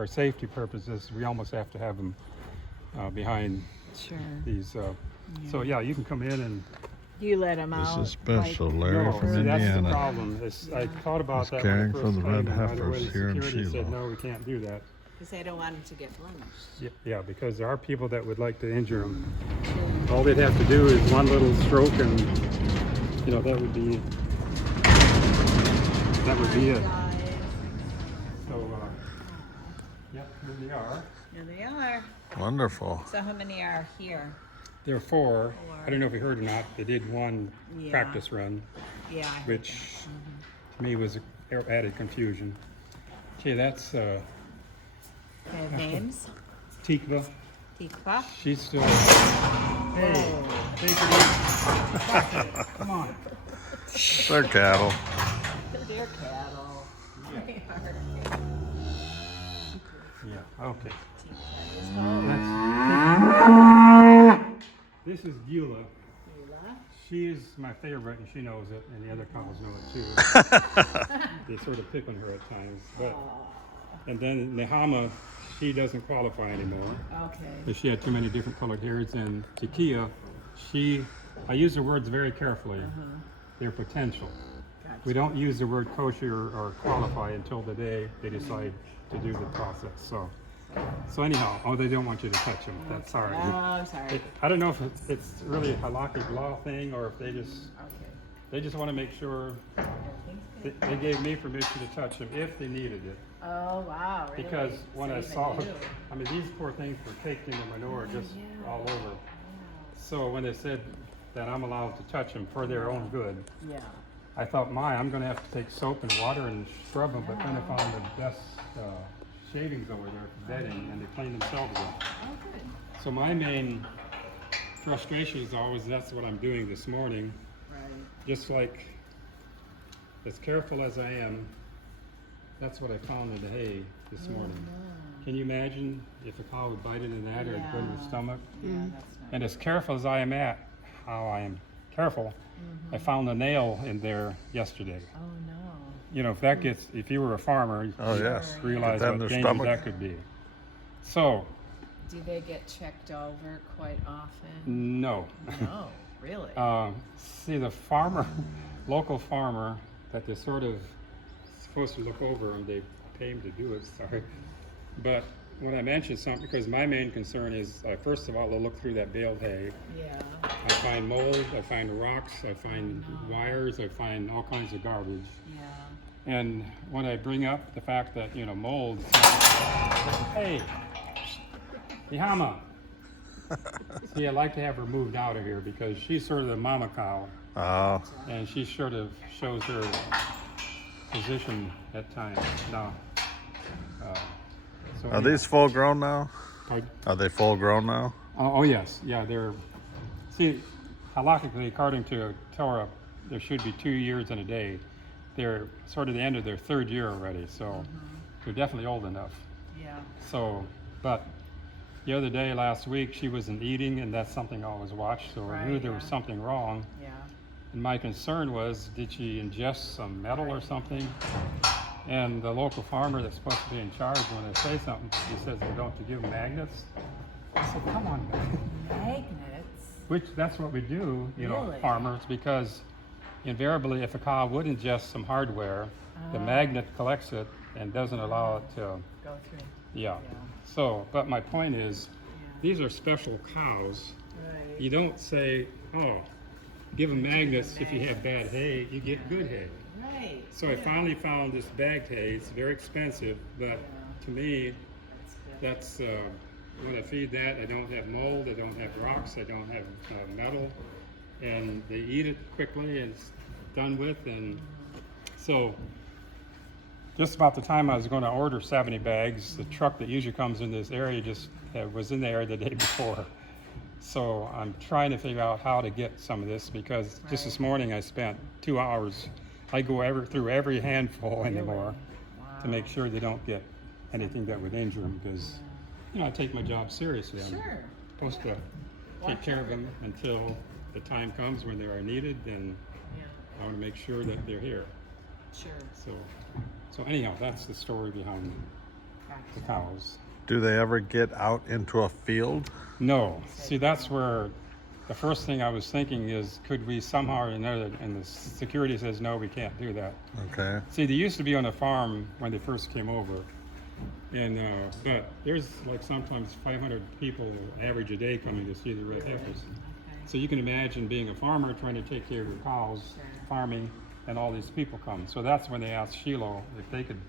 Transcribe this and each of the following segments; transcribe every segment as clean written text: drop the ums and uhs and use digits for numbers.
for safety purposes, we almost have to have them behind these. So yeah, you can come in and. You let them out. This is special, Larry from see, Indiana. that's the problem. I thought about He's that caring when I for first the came, red and right heifers away here in security said, Shiloh. no, we can't do that. Because they don't want them to get blemished. Yeah, because there are people that would like to injure them. All they'd have to do is one little stroke, and you know that would be it. So, yeah, here they are. Here they are. Wonderful. So how many are here? There are four. I don't know if you heard or not. They did one practice run, Yeah. which to me was added confusion. Okay, that's They have names? Tikva. Tikva. She's still. Hey, take it easy. Come on. They're cattle. They're cattle. They are. Yeah. Okay. Tikva. This is Gila. Gila. She is my favorite, and she knows it, and the other cows know it too. They sort of pick on her at times, but. And then Nehama, she doesn't qualify anymore. Okay. Because she had too many different colored hairs. And Tekia, I use the words very carefully. Their potential. Gotcha. We don't use the word kosher or qualify until the day they decide to do the process. So anyhow, they don't want you to touch them. That's sorry. Oh, sorry. I don't know if it's really a halakhic law thing or if they just want to make sure. They gave me permission to touch them if they needed it. Oh, wow. Really? Because when I Same saw, as you. I mean, these poor things were caked in the manure just all over. So when they said that I'm allowed to touch them for their own good, I thought, I'm going to have to take soap and water and scrub them. But then I found the best shavings over there for bedding, and they clean themselves up. Oh, good. So my main frustration is always that's what I'm doing this morning. Right. Just like, as careful as I am, that's what I found in the hay this morning. Can you imagine if a cow would bite it in that or go in the stomach? Yeah, that's not. And as careful as I am how I am careful, I found a nail in there yesterday. Oh, no. You know, if you were a farmer, you Yes. realize Get that in what their dangerous stomach. that could be. So, Do they get checked over quite often? no. No, really? See, the local farmer that they're sort of supposed to look over, and they pay him to do it, sorry. But when I mentioned something, because my main concern is, first of all, I'll look through that baled hay. Yeah. I find mold, I find rocks, I find wires, I find all kinds of garbage. Yeah. And when I bring up the fact that, mold, hey, Nehama. See, I like to have her moved out of here because she's sort of the mama cow. Oh, And she sort of shows her position at times. Now, so are these full grown now? Pardon? Are they full grown now? Oh, yes. Yeah, see, halakhically, according to Torah, there should be 2 years and a day. They're sort of the end of their third year already, so they're definitely old enough. Yeah. So, but the other day, last week, she wasn't eating, and that's something I always watch, so I knew there was something wrong. Yeah. And my concern was, did she ingest some metal or something? And the local farmer that's supposed to be in charge, when I say something, he says, well, don't you give them magnets? I said, come on, man. Magnets? That's what we do, Really? farmers, because invariably, if a cow would ingest some hardware, the magnet collects it and doesn't allow it to, Go through. yeah. So, but my point is, these are special cows. Right. You don't say, give them magnets if you have bad hay, you get good hay. Right. So I finally found this bagged hay. It's very expensive, but to me, That's good. that's, when I feed that, I don't have mold, I don't have rocks, I don't have metal, and they eat it quickly and it's done with. And so just about the time I was going to order 70 bags, the truck that usually comes in this area just was in there the day before. So I'm trying to figure out how to get some of this, because just this morning I spent 2 hours. I go through every handful anymore to make sure they don't get anything that would injure them, because I take my job seriously. I'm Sure. supposed to take care of them until the time comes when they are needed, and I want to make sure that they're here. Sure. So anyhow, that's the story behind the cows. Do they ever get out into a field? No. See, that's where the first thing I was thinking is, could we somehow or another, and the security says, no, we can't do that. Okay. See, they used to be on a farm when they first came over. And, but there's like sometimes 500 people average a day coming to see the red heifers. So you can imagine being a farmer trying to take care of your cows, farming, and all these people come. So that's when they asked Shiloh if they could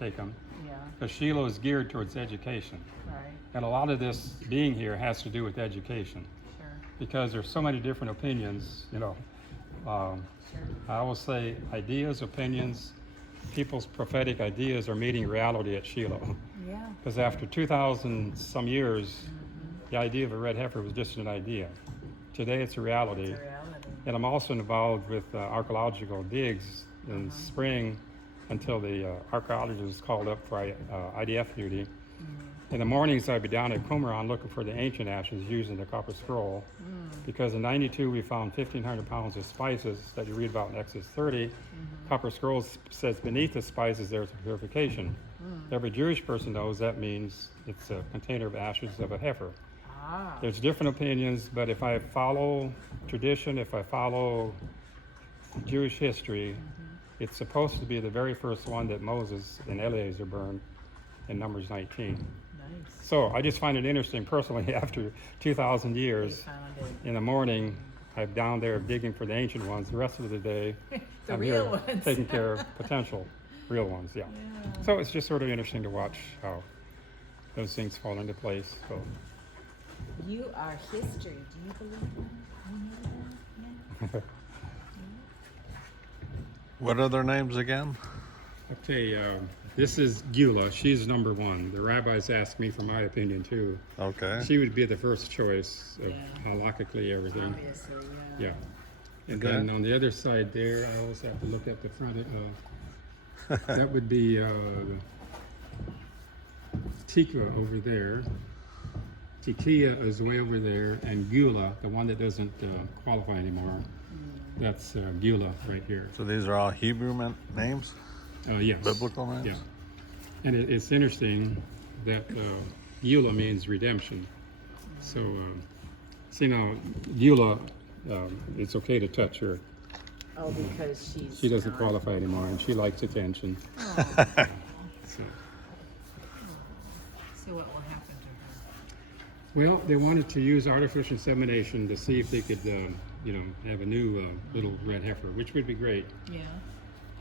take them. Yeah, Because Shiloh is geared towards education. right, And a lot of this being here has to do with education. sure, Because there's so many different opinions, you know. sure. I always say ideas, opinions, people's prophetic ideas are meeting reality at Shiloh. Yeah, Because after 2,000 some years, the idea of a red heifer was just an idea. Today it's a reality. it's a reality. And I'm also involved with archaeological digs in spring until the archaeologist is called up for IDF duty. In the mornings I'd be down at Qumran looking for the ancient ashes using the copper scroll. Because in 92 we found 1,500 pounds of spices that you read about in Exodus 30. Copper scroll says beneath the spices there's a purification. Every Jewish person knows that means it's a container of ashes of a heifer. Ah, There's different opinions, but if I follow tradition, if I follow Jewish history, it's supposed to be the very first one that Moses and Eleazar burned in Numbers 19. nice. So I just find it interesting personally after 2,000 They years, found it. in the morning, I'm down there digging for the ancient ones. The rest of the day, The I'm real here ones. taking care of potential real ones, yeah. Yeah. So it's just sort of interesting to watch how those things fall into place. So. You are history. Do you believe that? You know that? Yeah. What are their names again? Okay, this is Gula. She's number one. The rabbis asked me for my opinion too. Okay. She would be the first choice of Yeah. halakhically everything. Obviously, Yeah. And Okay. then on the other side there, I always have to look at the front. That would be Tikva over there. Tikia is way over there, and Gula, the one that doesn't qualify anymore. That's Gula right here. So these are all Hebrew names? Yes. Biblical names? Yeah. And it's interesting that Gula means redemption. So, see now, Gula, it's okay to touch her. Oh, because she's. She doesn't not- qualify anymore, and she likes attention. Oh. So, So what will happen to her? well, they wanted to use artificial insemination to see if they could, have a new little red heifer, which would be great. Yeah.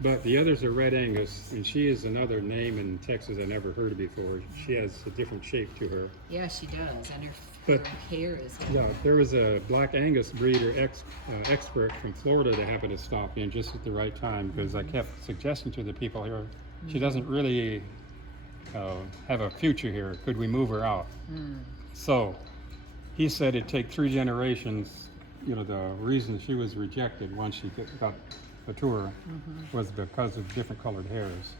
But the others are Red Angus, and she is another name in Texas I never heard of before. She has a different shape to her. Yeah, she does, and her But- hair is. Yeah, there was a Black Angus breeder expert from Florida that happened to stop in just at the right time, because I kept suggesting to the people here, she doesn't really have a future here. Could we move her out? So he said it'd take 3 generations. The reason she was rejected once she got the tour was because of different colored hairs.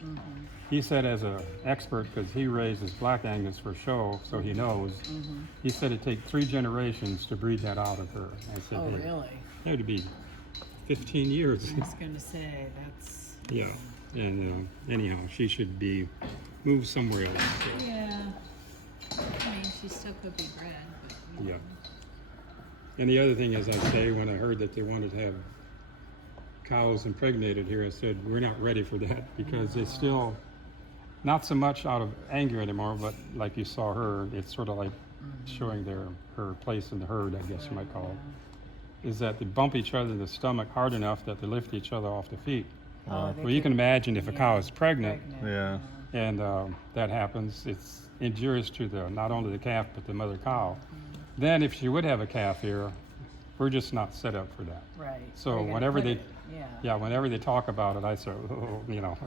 He said as an expert, because he raises Black Angus for show, so he knows, he said it'd take 3 generations to breed that out of her. I said, Oh, "Hey, really? that would be 15 years. I was gonna say that's. Yeah, and anyhow, she should be moved somewhere else. Yeah. I mean, she still could be bred, but. Yeah. And the other thing is, I say, when I heard that they wanted to have cows impregnated here, I said, we're not ready for that, because it's still not so much out of anger anymore, but like you saw her, it's sort of like showing her place in the herd, I guess you might call it, is that they bump each other in the stomach hard enough that they lift each other off the feet. Oh, they Well, you can could- imagine if a cow is pregnant, Yeah. and that happens, it's injurious to not only the calf, but the mother cow. Then if she would have a calf here, we're just not set up for that. Right. So Where you gonna whenever put they- it? Yeah. Yeah, whenever they talk about it, I say, oh, Yeah, no.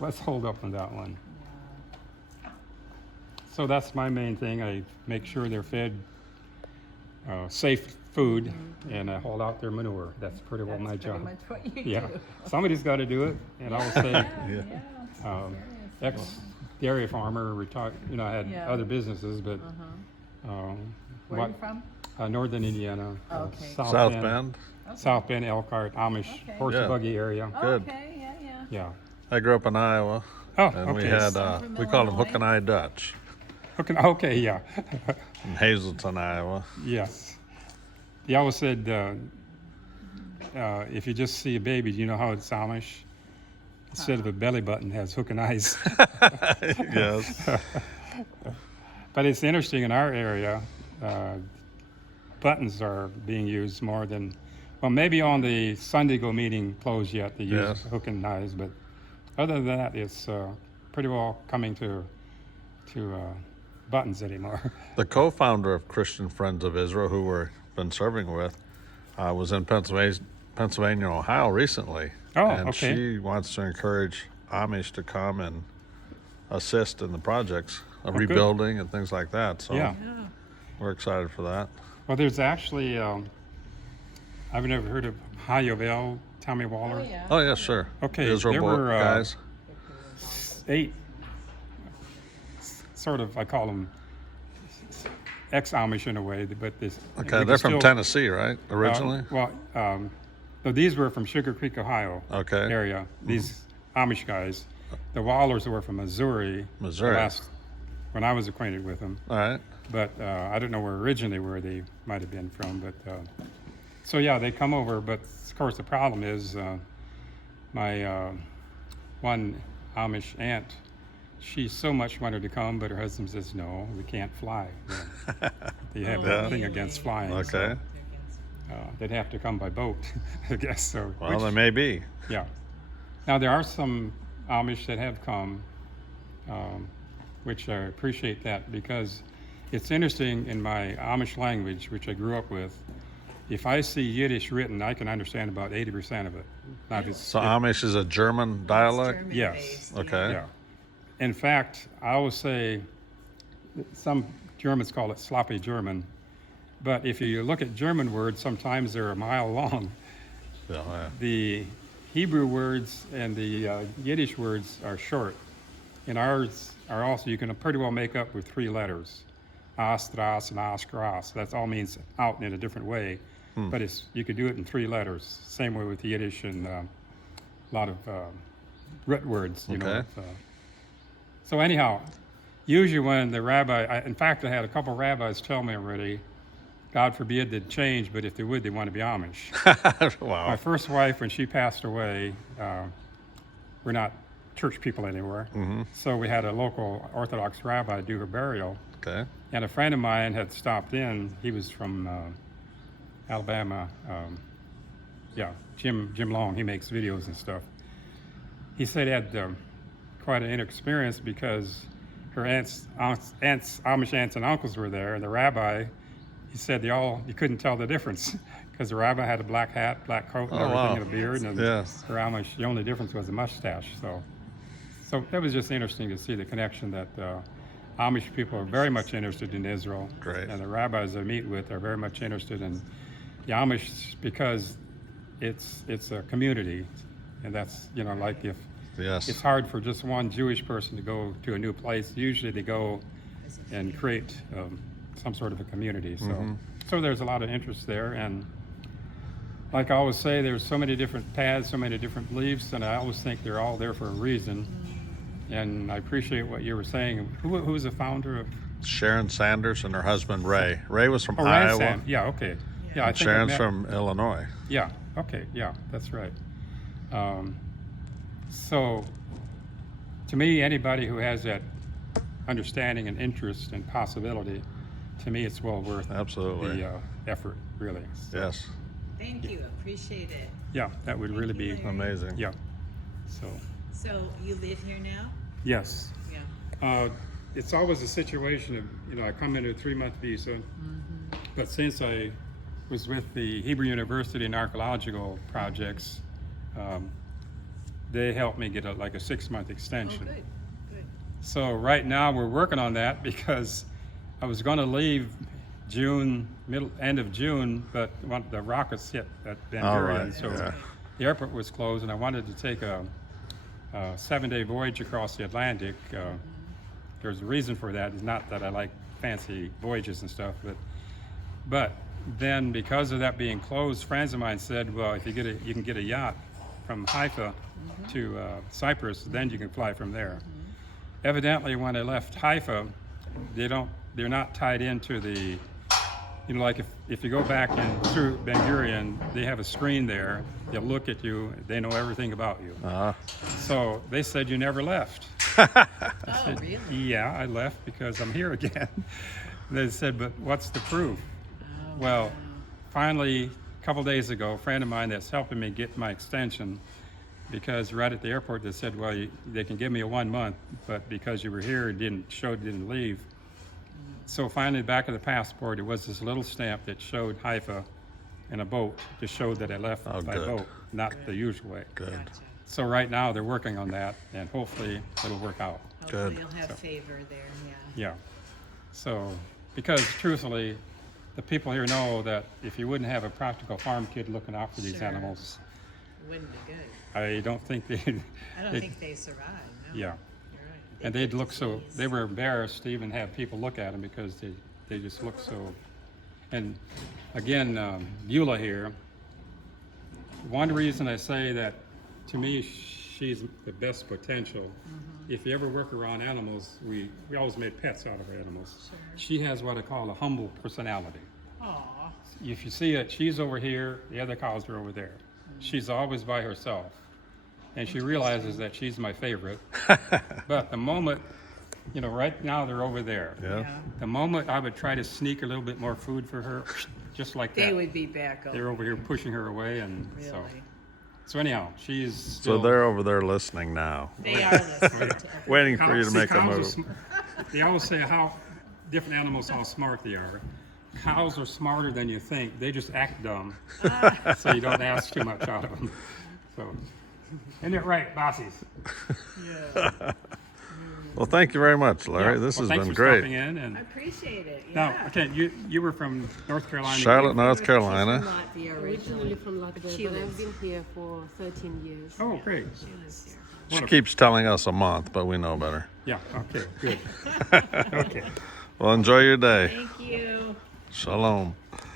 let's hold up on that one. Yeah. So that's my main thing. I make sure they're fed safe food, and I hold out their manure. That's pretty well That's my pretty job. much what you Yeah, do. somebody's got to do it, and I will say, Yeah. ex-dairy farmer, retired. I had Yeah. other businesses, but Where are you from? Northern Indiana, Okay. South Bend. South Bend, Elkhart, Amish, Okay. horse Yeah. and buggy area. Good. Okay, yeah. Yeah. I grew up in Iowa, Oh, and we okay. had From we called them Illinois? Hook and Eye Dutch Okay, yeah. in Hazleton, Iowa. Yes. They always said, if you just see a baby, do you know how it's Amish? Instead of a belly button, has hook and eyes. Yes. But it's interesting in our area, buttons are being used more than, well, maybe on the Sunday go meeting closed yet, they use Yes. hook and eyes, but other than that, it's pretty well coming to buttons anymore. The co-founder of Christian Friends of Israel, who we've been serving with, was in Pennsylvania, and Ohio recently. Oh, and okay. she wants to encourage Amish to come and assist in the projects of good. rebuilding and things like that. So Yeah. Yeah. we're excited for that. Well, there's actually, I've never heard of Hayovel, Tommy Waller. Oh, yeah. Oh yeah, sure. Okay, Israel there boat were, guys. 8, sort of, I call them ex-Amish in a way, but this. Okay, we they're can from still- Tennessee, right? Originally. No, these were from Sugar Creek, Ohio Okay. area. These Amish guys. The Wallers were from Missouri. Missouri. When I was acquainted with them, All right. but I don't know where they might have been from. But so yeah, they come over. But of course, the problem is my one Amish aunt. She so much wanted to come, but her husband says no, we can't fly. They have Yeah. a thing against flying. Okay. So, they'd have to come by boat, I guess. So, Well, they may be. yeah. Now there are some Amish that have come, which I appreciate that because it's interesting in my Amish language, which I grew up with. If I see Yiddish written, I can understand about 80% of it. Now, if it's, So Amish is a German dialect. German Yes. based, Okay. yeah. In fact, I always say some Germans call it sloppy German, but if you look at German words, sometimes they're a mile long. Yeah, yeah. The Hebrew words and the Yiddish words are short, and ours are also, you can pretty well make up with 3 letters. Astras and Askras. That all means out in a different way, but you could do it in 3 letters. Same way with Yiddish and a lot of root words, you know. Okay. So anyhow, usually when the rabbi, in fact, I had a couple rabbis tell me already, God forbid they'd change, but if they would, they want to be Amish. My Wow. first wife, when she passed away, we're not church people anymore. So we had a local Orthodox rabbi do her burial. Okay. And a friend of mine had stopped in. He was from Alabama. Jim Long. He makes videos and stuff. He said he had quite an inexperience because her Amish aunts and uncles were there, and the rabbi, he said you couldn't tell the difference because the rabbi had a black hat, black coat, and Oh, everything, wow. and a beard, and Yes. her Amish, the only difference was a mustache. So that was just interesting to see the connection that Amish people are very much interested in Israel. Great. And the rabbis I meet with are very much interested in the Amish because it's a community, and that's, like if Yes. it's hard for just one Jewish person to go to a new place. Usually they go and create some sort of a community. So there's a lot of interest there, and like I always say, there's so many different paths, so many different beliefs, and I always think they're all there for a reason. And I appreciate what you were saying. Who's the founder of? Sharon Sanders and her husband Ray. Ray was from Rand Iowa. Sam. Yeah. Okay. Yeah. I think I Sharon's met- from Illinois. Yeah. Okay. Yeah. That's right. So, to me, anybody who has that understanding and interest and possibility, to me, it's well worth Absolutely. the effort, really. So, Yes. Thank you. Appreciate it. Yeah, that would really be. Thank you, Amazing. Yeah. So, So you live here now? yes. Yeah. It's always a situation of, I come into a 3-month visa, but since I was with the Hebrew University in archaeological projects, they helped me get a 6-month Oh, extension. good. Good. So right now we're working on that because I was going to leave end of June, but the rockets hit at Ben All Gurion, right, so yeah. the airport was closed, and I wanted to take a 7-day voyage across the Atlantic. There's a reason for that. It's not that I like fancy voyages and stuff, but then because of that being closed, friends of mine said, well, if you can get a yacht from Haifa to Cyprus, then you can fly from there. Evidently, when they left Haifa, they're not tied into the, like if you go back in through Ben Gurion, they have a screen there. They'll look at you. They know everything about you. So they said you never left. Oh, really? Yeah, I left because I'm here again. They said, but what's the proof? Well, finally, a couple days ago, a friend of mine that's helping me get my extension, because right at the airport they said, well, they can give me a 1 month, but because you were here, didn't leave. So finally, the back of the passport, it was this little stamp that showed Haifa in a boat, just showed that I left by boat, not the usual way. Good. Gotcha. So right now they're working on that, and hopefully it'll work out. Hopefully Good. you'll have favor there, yeah. Yeah. So, because truthfully, the people here know that if you wouldn't have a practical farm kid looking out for these Sure. animals, Wouldn't be good. I don't think they. I don't think they survive, no. Yeah. You're right. And They they'd get look so, disease. they were embarrassed to even have people look at them because they just look so. And again, Beulah here, one reason I say that to me she's the best potential. If you ever work around animals, we always made pets out of animals. Sure. She has what I call a humble personality. Aw, If you see it, she's over here, the other cows are over there. She's always by herself. And she realizes that she's my favorite. But the moment, right now they're over there. Yeah. yeah. The moment I would try to sneak a little bit more food for her, just like that. They would be back They're over here pushing her away, and really. so anyhow, she's So still, they're over there listening now, They are listening to waiting for you to See, make a cows are move. they always say how different animals, how smart they are. Cows are smarter than you think. They just act dumb, so you don't ask too much out of them. So, isn't it right, bossies? Yeah. Well, thank you very much, Larry. Yeah. This Well, has thanks been for great. stopping in. And I appreciate it, now, yeah. okay, you were from North Carolina. Charlotte, North From Carolina. Latvia Originally originally. from Latvia, She but lives- I've been here for 13 years. Oh, great. She lives here. She Wonderful. keeps telling us a month, but we know better. Yeah. Okay. Good. Okay. Well, enjoy your day. Thank you. Shalom.